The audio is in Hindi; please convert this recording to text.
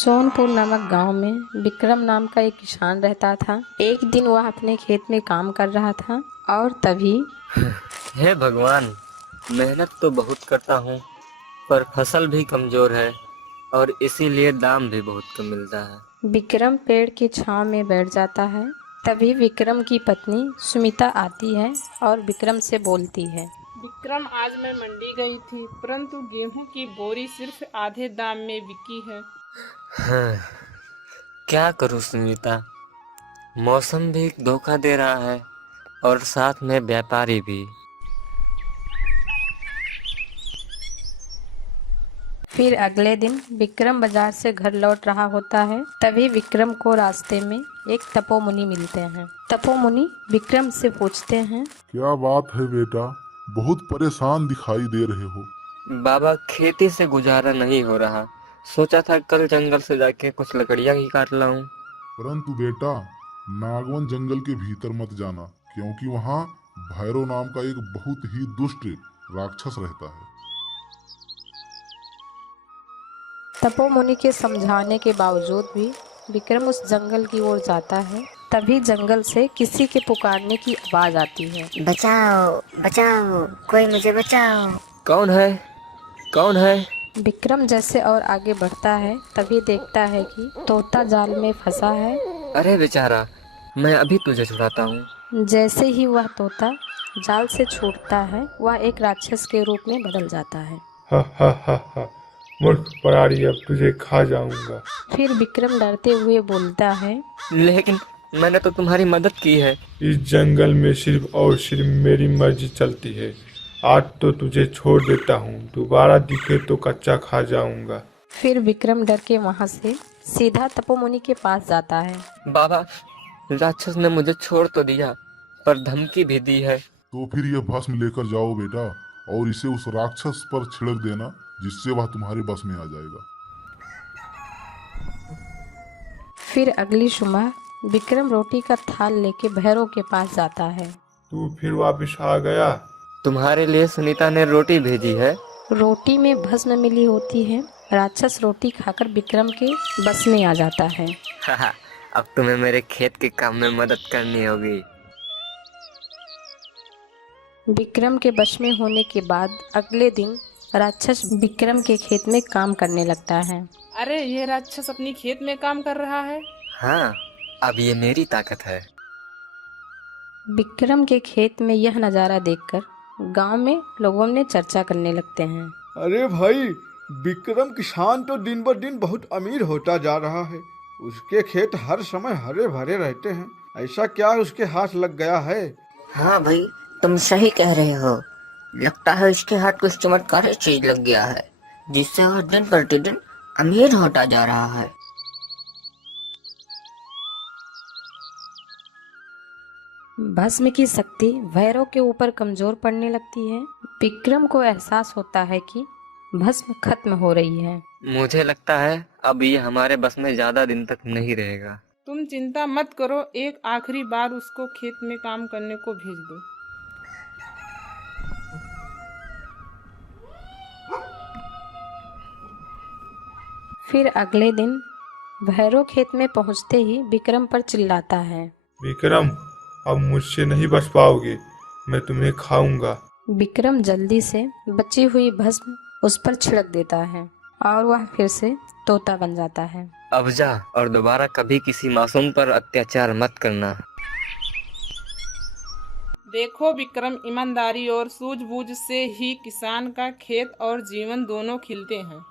सोनपुर नामक गांव में विक्रम नाम का एक किसान रहता था। एक दिन वह अपने खेत में काम कर रहा था और तभी हे भगवान, मेहनत तो बहुत करता हूँ पर फसल भी कमजोर है और इसीलिए दाम भी बहुत कम मिलता है। विक्रम पेड़ की छांव में बैठ जाता है। तभी विक्रम की पत्नी सुमिता आती है और विक्रम से बोलती है। विक्रम, आज मैं मंडी गई थी परंतु गेहूं की बोरी सिर्फ आधे दाम में बिकी है। हाँ, क्या करूँ सुनीता, मौसम भी धोखा दे रहा है और साथ में व्यापारी भी। फिर अगले दिन विक्रम बाजार से घर लौट रहा होता है। तभी विक्रम को रास्ते में एक तपोमुनि मिलते हैं। तपोमुनि विक्रम से पूछते हैं। क्या बात है बेटा, बहुत परेशान दिखाई दे रहे हो। बाबा, खेती से गुजारा नहीं हो रहा, सोचा था कल जंगल से जाके कुछ लकड़ियाँ ही काट लाऊं। परंतु बेटा, नागवन जंगल के भीतर मत जाना, क्योंकि वहाँ भैरव नाम का एक बहुत ही दुष्ट राक्षस रहता है। तपोमुनि के समझाने के बावजूद भी विक्रम उस जंगल की ओर जाता है। तभी जंगल से किसी के पुकारने की आवाज आती है। बचाओ बचाओ, कोई मुझे बचाओ। कौन है? कौन है? विक्रम जैसे और आगे बढ़ता है तभी देखता है कि तोता जाल में फंसा है। अरे बेचारा, मैं अभी तुझे छुड़ाता हूँ। जैसे ही वह तोता जाल से छूटता है वह एक राक्षस के रूप में बदल जाता है। हा हा हा हा, मूर्ख परारी, अब तुझे खा जाऊंगा। फिर विक्रम डरते हुए बोलता है। लेकिन मैंने तो तुम्हारी मदद की है। इस जंगल में सिर्फ और सिर्फ मेरी मर्जी चलती है। आज तो तुझे छोड़ देता हूँ, दोबारा दिखे तो कच्चा खा जाऊंगा। फिर विक्रम डर के वहाँ से सीधा तपोमुनि के पास जाता है। बाबा, राक्षस ने मुझे छोड़ तो दिया पर धमकी भी दी है। तो फिर यह भस्म लेकर जाओ बेटा, और इसे उस राक्षस पर छिड़क देना, जिससे वह तुम्हारे बस में आ जाएगा। फिर अगली सुबह विक्रम रोटी का थाल लेके भैरव के पास जाता है। तू फिर वापस आ गया? तुम्हारे लिए सुनीता ने रोटी भेजी है। रोटी में भस्म मिली होती है। राक्षस रोटी खाकर विक्रम के बस में आ जाता है। अब तुम्हें मेरे खेत के काम में मदद करनी होगी। विक्रम के बस में होने के बाद अगले दिन राक्षस विक्रम के खेत में काम करने लगता है। अरे, ये राक्षस अपनी खेत में काम कर रहा है। हाँ, अब ये मेरी ताकत है। विक्रम के खेत में यह नज़ारा देखकर गांव में लोगों ने चर्चा करने लगते हैं। अरे भाई, विक्रम किसान तो दिन ब दिन बहुत अमीर होता जा रहा है। उसके खेत हर समय हरे भरे रहते हैं। ऐसा क्या उसके हाथ लग गया है? हाँ भाई, तुम सही कह रहे हो। लगता है इसके हाथ कुछ चमत्कारी चीज लग गया है, जिससे वह दिन प्रतिदिन अमीर होता जा रहा है। भस्म की शक्ति भैरव के ऊपर कमजोर पड़ने लगती है। विक्रम को एहसास होता है कि भस्म खत्म हो रही है। मुझे लगता है अब ये हमारे बस में ज्यादा दिन तक नहीं रहेगा। तुम चिंता मत करो, एक आखिरी बार उसको खेत में काम करने को भेज दो। फिर अगले दिन भैरव खेत में पहुंचते ही विक्रम पर चिल्लाता है। विक्रम, अब मुझसे नहीं बच पाओगे, मैं तुम्हें खाऊंगा। विक्रम जल्दी से बची हुई भस्म उस पर छिड़क देता है और वह फिर से तोता बन जाता है। अब जा और दोबारा कभी किसी मासूम पर अत्याचार मत करना। देखो विक्रम, ईमानदारी और सूझबूझ से ही किसान का खेत और जीवन दोनों खिलते हैं।